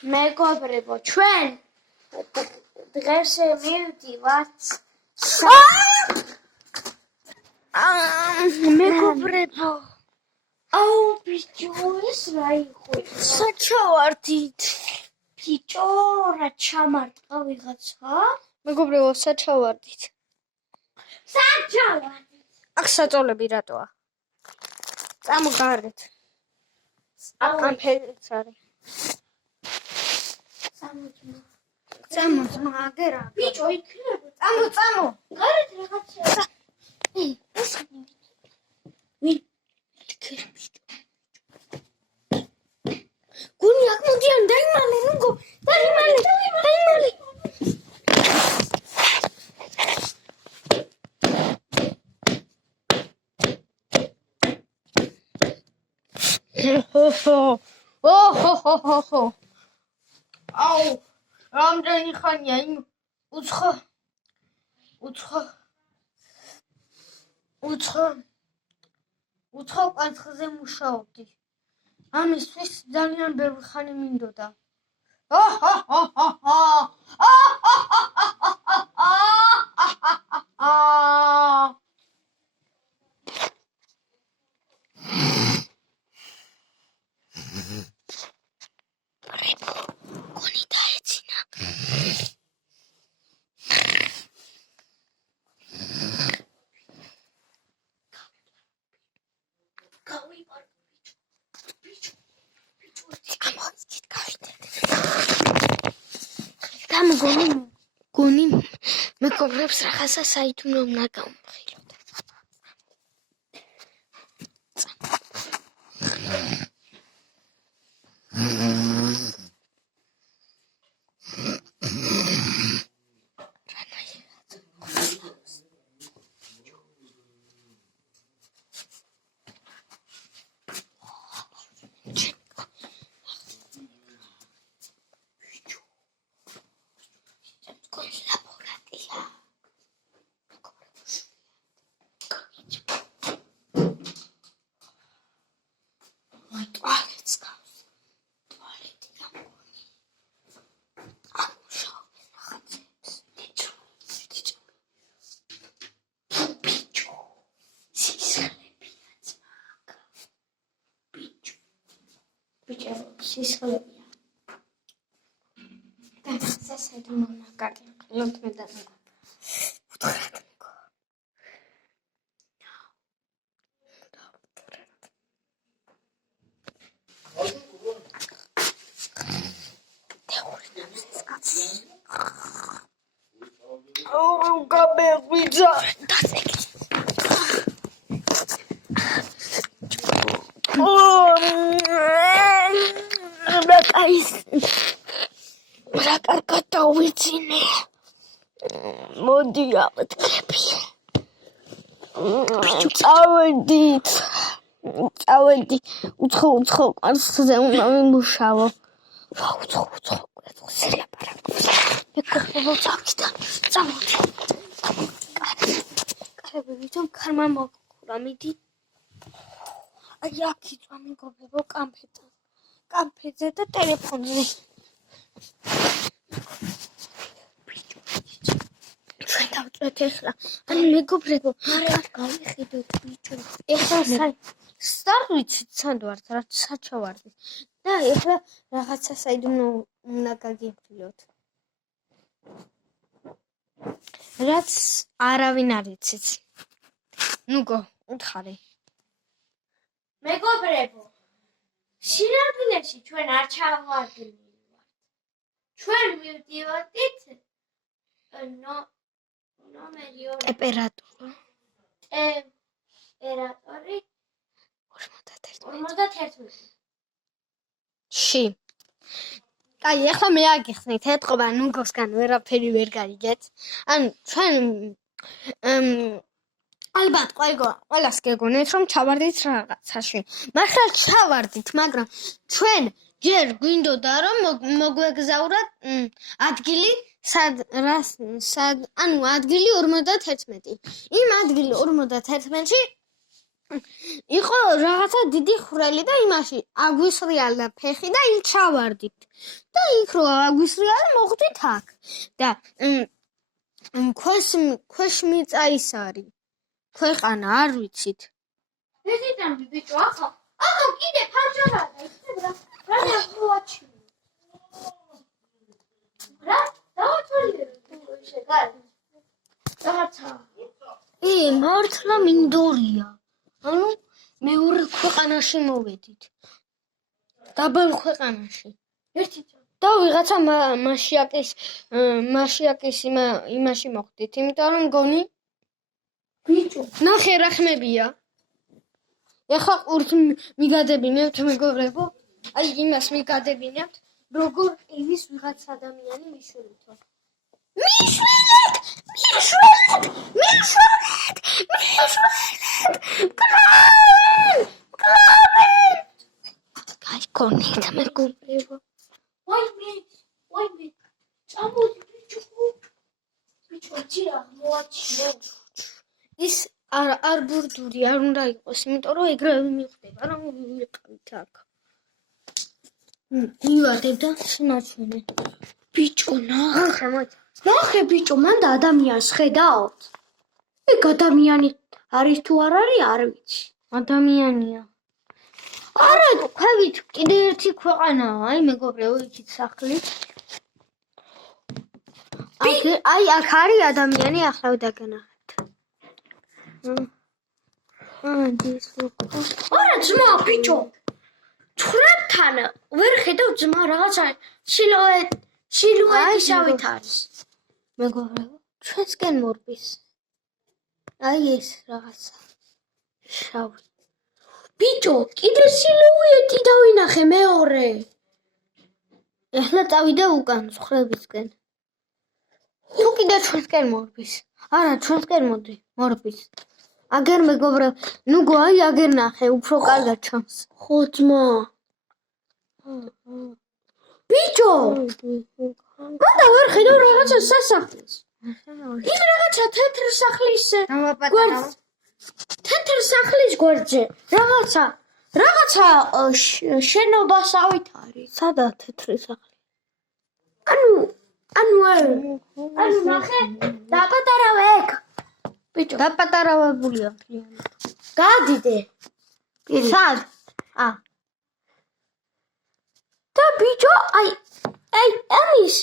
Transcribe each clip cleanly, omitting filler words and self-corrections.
მეგობრებო, ჩვენ დღეს მივდივართ მეგობრებო, აუ ბიჭო, ეს რა იყო? საჩავარდით. ბიჭო, რა ჩამარტყა ვიღაცა? მეგობრებო, საჩავარდით. საჩავარდით. აქ საწოლები რატოა? წამოგარეთ. ამ ფერიც არის. წამო, აგერა. ბიჭო, იქნება. წამო. გარეთ რაღაცა. ეს ვინ? გუნი აქ მოდიან, დაიმალე, ნუგო. დაიმალე. ოჰო. აუ, რამდენი ხანია იმ უცხო კვანცხზე მუშაობდი. ამისთვის ძალიან ბევრი ხანი მინდოდა. გონი დაეცინა. გავიბარ ბიჭო. ამოიცით გავიდეთ. გონი მეგობრებს რაღაცა საიდუმლო უნდა გამხილოთ. სისხლებია. და სასაიდუმლო უნდა გაგიყილოთ მე და უთხრათ. აუ, გაბეღვიძა. რა კარგად დავიძინე. მოდი ავდგები. წავედი. უცხო კვანცხზე უნდა ვიმუშაო. უცხო კვანცხზე ლაპარაკობს. მეგობრებო, წამოდი. კარები ვიძამ, ქარმა მოგხურა, მიდი. აი აქ იწვა მეგობრებო, კამფეზე და ტელეფონზე. ჩვენ დავწვეთ ახლა. ანუ მეგობრებო, არა გავიხედოთ ბიჭო. ახლა არ ვიცით სანდ ვართ, რა საჩავარდით. და ახლა რაღაცა საიდუმლო უნდა გაგიმხილოთ. რაც არავინ არ იცით. ნუგო, უთხარი. მეგობრებო, სინამდვილეში ჩვენ არ ჩავარდნილ ვართ. ჩვენ მივდივართ ნომერი 2 ტემპერატურა 51. ში. აი, ახლა მე აგიხსნით, ეთყობა ნუგოსგან ვერაფერი ვერ გარიგეთ. ანუ ჩვენ ალბათ ყველას გეგონეთ, რომ ჩავარდით რაღაცაში. მართლა ჩავარდით, მაგრამ ჩვენ ჯერ გვინდოდა რომ მოგვეგზავრათ ადგილი ანუ ადგილი 51. იმ ადგილი 51-ში იყო რაღაცა დიდი ხვრელი და იმაში აგვისრიალდა ფეხი და იქ ჩავარდით. და იქ რო აგვისრიალდა მოხვდით აქ. და ქვეშ მიწა ის არის. ქვეყანა არ ვიცით. ვიზიტან ბიჭო, ახლა კიდე ფანჯარა და იქნებ რა მოაჩი. რა? დავათვალიერე შეგარ. რაღაცა. მართლა მინდორია. ანუ მეორე ქვეყანაში მოვედით. დაბალ ქვეყანაში. ერთი და ვიღაცა მაშიაკის იმაში მოხვდით, იმიტომ რომ მგონი ბიჭო, ნახე რა ხმებია. ეხლა ყურთ მიგადებინებთ მეგობრებო. აი იმას მიგადებინებთ, როგორ ყივის ვიღაც ადამიანი მიშველეთო. მიშველეთ! კლავენ! აი კონეთ მეგობრებო. ვაიმე. წამოდი ბიჭო, ჯირა მოაჩინე. ის არ ბურდური არ უნდა იყოს, იმიტომ რომ ეგრევე მიხვდება, რომ ვიყავით აქ. მივადებ და შემაჩვენე. ბიჭო, ხემო ნახე ბიჭო, მან და ადამიანს ხედავთ. ეგ ადამიანი არის თუ არ არის, არ ვიცი. ადამიანია. არა, ქვევით კიდე ერთი ქვეყანაა, აი მეგობრებო, იქით სახლი. აი აქ არის ადამიანი, ახლა დაგანახეთ. არა, ძმა, ბიჭო. ცხრებთან ვერ ხედავ ძმა რაღაცა სილუეტისავით არის. მეგობრებო, ჩვენსკენ მორბის. აი ეს რაღაცა. შავი. ბიჭო, კიდე სილუეტი დავინახე მეორე. ეხლა წავიდა უკან ცხრებისკენ. თუ კიდე ჩვენსკენ მორბის. არა, ჩვენსკენ მოდი, მორბის. აგერ მეგობრებო, ნუ აი აგერ ნახე, უფრო კარგად ჩანს. ხო, ძმა. ბიჭო, მანდა ვერ ხედავ რაღაცა სასახლის. ის რაღაცა თეთრ სახლის გვერდზე. თეთრ სახლის გვერდზე. რაღაცა შენობასავით არის. სადა თეთრი სახლი? ანუ ნახე, დაპატარავე ეგ. ბიჭო, დაპატარავებულია. გადიდე. სად? და ბიჭო, აი ამის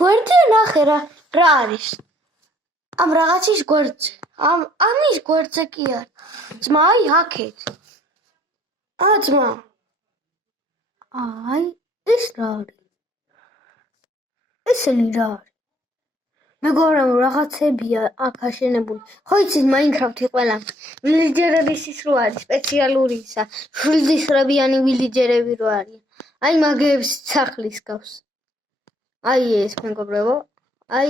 გვერდზე ნახე რა არის. ამ რაღაცის გვერდზე. ამის გვერდზე კი არა. ძმა, აი აქეთ. ძმა. აი, ეს რა არის? ესენი რა არის? მეგობრებო, რაღაცებია აქ აშენებული. ხო იცით, მაინკრაფტი ყველა ვილიჯერების ის რო არის, სპეციალური ისა, შვილდისრებიანი ვილიჯერები რო არის. აი მაგების სახლის გავს. აი ეს მეგობრებო, აი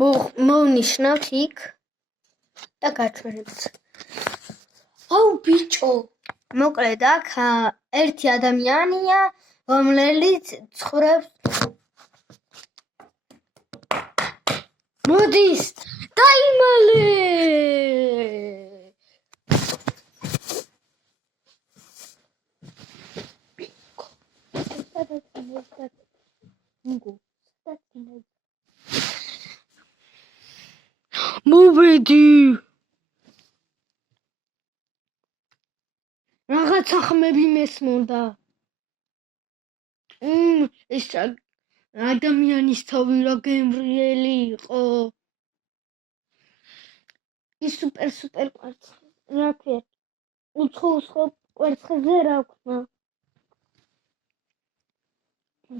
მოვნიშნავთ იქ და გაჩვენებთ. აუ ბიჭო, მოკლედ აქ ერთი ადამიანია, რომელიც ცხოვრობს. მოდის, დაიმალე! მოვედი. რაღაცა ხმები მესმოდა. ეს ადამიანის თავი რა გემრიელი იყო. ის სუპერ კვერცხი. რა ქვია? უცხო კვერცხზე რა ქვია?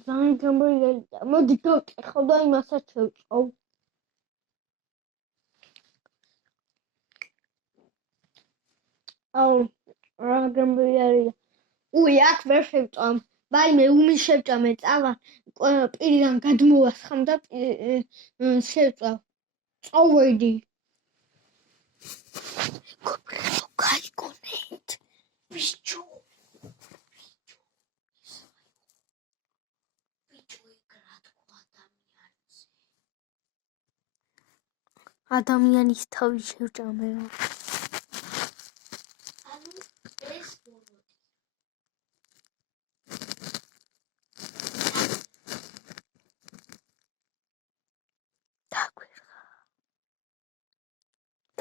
ძალიან გემრიელი. მოდი გავკითხავ და იმასაც შევწავ. აუ, რა გემრიელია. აქ ვერ შევწავ. ვაიმე, უმის შევჭამე წავა პირიდან გადმოვასხამ და შევწავ. წავედი. მეგობრებო, გაიგონეთ. ბიჭო. ეგ რა თქვა ადამიანზე. ადამიანის თავი შევჭამე.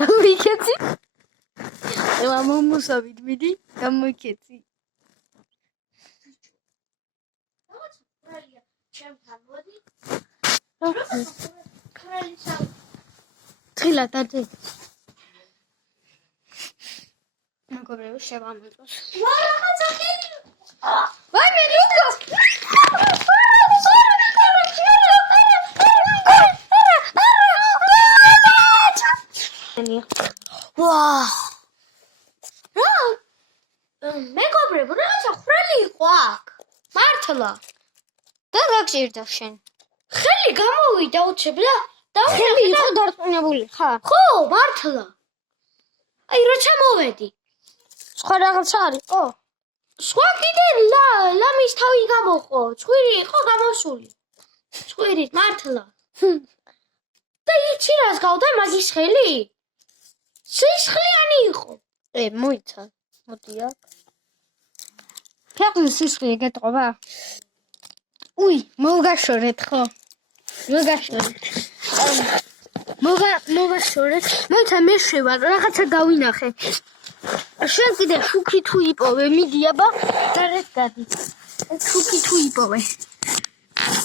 დამოიქეცი. ელა მომუსავით მიდი, დამოიქეცი. ჩემთან მოდი. თხილა დაძე. მეგობრებო შევამოწოს. რაღაცა ხელი. ვაიმე ლუკა. ვაა. მეგობრებო, რაღაცა ხრელი იყო აქ. მართლა. და გაგჭირდა შენ. ხელი გამოვიდა უჩებლა. ხელი იყო დარწმუნებული ხარ? ხო, მართლა. აი როცა მოვედი. სხვა რაღაცა არისო? სხვა კიდე ლამის თავი გამოყო. ცხვირი იყო გამოსული. ცხვირით მართლა. და იცი რას გავდა მაგის ხელი? სისხლიანი იყო. მოიცა. მოდი აქ. ფეხის სისხლი გეტყობა? უი, მოგაშორეთ ხო? მოგაშორეთ. მოგაშორეთ. მოიცა მე შევარ, რაღაცა გავინახე. შენ კიდე შუქი თუ იპოვე, მიდი აბა, გარეთ გადი. შუქი თუ იპოვე.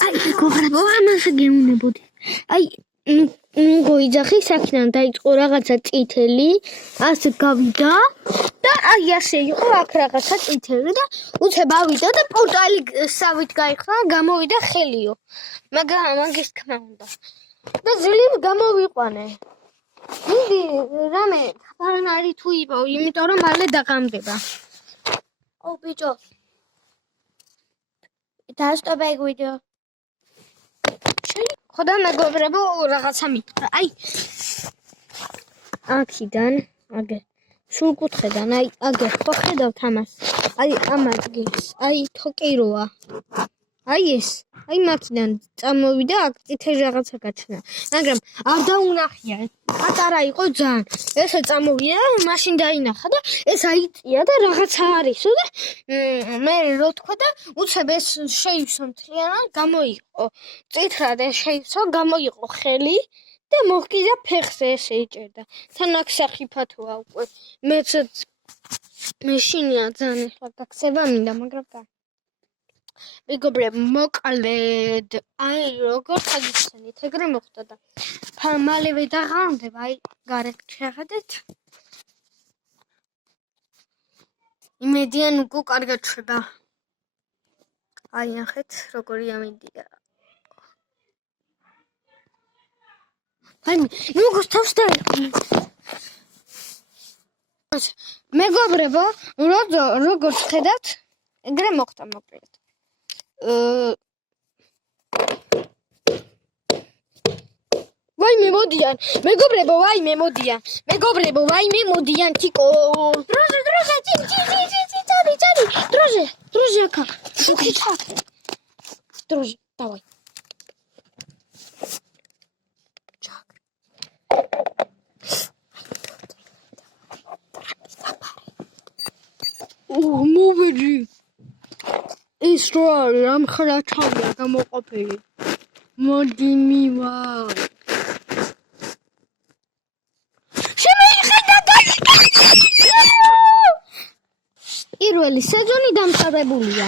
აი, მეგობრებო, ამაზე გეუნებოდი. აი, ნუ გოიძახი, საქმიდან დაიწყო რაღაცა წითელი, ასე გავიდა და აი ასე იყო აქ რაღაცა წითელი და უცებ ავიდა და პორტალი სავით გაიხსნა, გამოვიდა ხელიო. მაგის თქმა უნდა. და ძლივ გამოვიყვანე. მიდი, რამე, ფარნარი თუ იპოვ, იმიტომ რომ მალე დაღამდება. ო ბიჭო. დაასტობა ეგ ვიდეო. ხოდა მეგობრებო, რაღაცა მითხრა. აი. აქიდან, აგერ, სულკუთხედან, აი, აგერ, ხო ხედავთ ამას? აი, ამ ადგილს, აი, თოკიროა. აი ეს, აი მაქიდან წამოვიდა, აქ წითელი რაღაცა გაჩნდა. მაგრამ არ დაუნახია. პატარა იყო ძალიან. ესე წამოვიდა, მაშინ დაინახა და ეს აიწია და რაღაცა არისო და მე რო თქვა და უცებ ეს შეივსო მთლიანად, გამოიყო. წითრად ეს შეივსო, გამოიყო ხელი და მოჰკიდა ფეხზე ესე იჭერდა. თან აქ სახიფათოა უკვე. მეც მეშინია ძალიან ახლა გაქცევა მინდა, მაგრამ და მეგობრებო, მოკლედ, აი როგორ ხაგიხსენით, ეგრე მოხდა და მალევე დაღამდება, აი გარეთ შეხედეთ. იმედიან უკვე კარგად შვება. აი ნახეთ, როგორი ამედია. აი, ნუ გოსთავს და მეგობრებო, როგორ ხედავთ, ეგრე მოხდა მოკლედ. ვაიმე მოდიან, მეგობრებო, ვაიმე მოდიან, მეგობრებო, ვაიმე მოდიან, თიკო. დროზე, წარი, დროზე აქა, შუქი ჩაკ. დროზე, დავაი. ჩაკ. მოვედი. ის რო არის, ამ ხრა ჩავია გამოყოფილი. მოდი მივარ. პირველი სეზონი დამთავრებულია.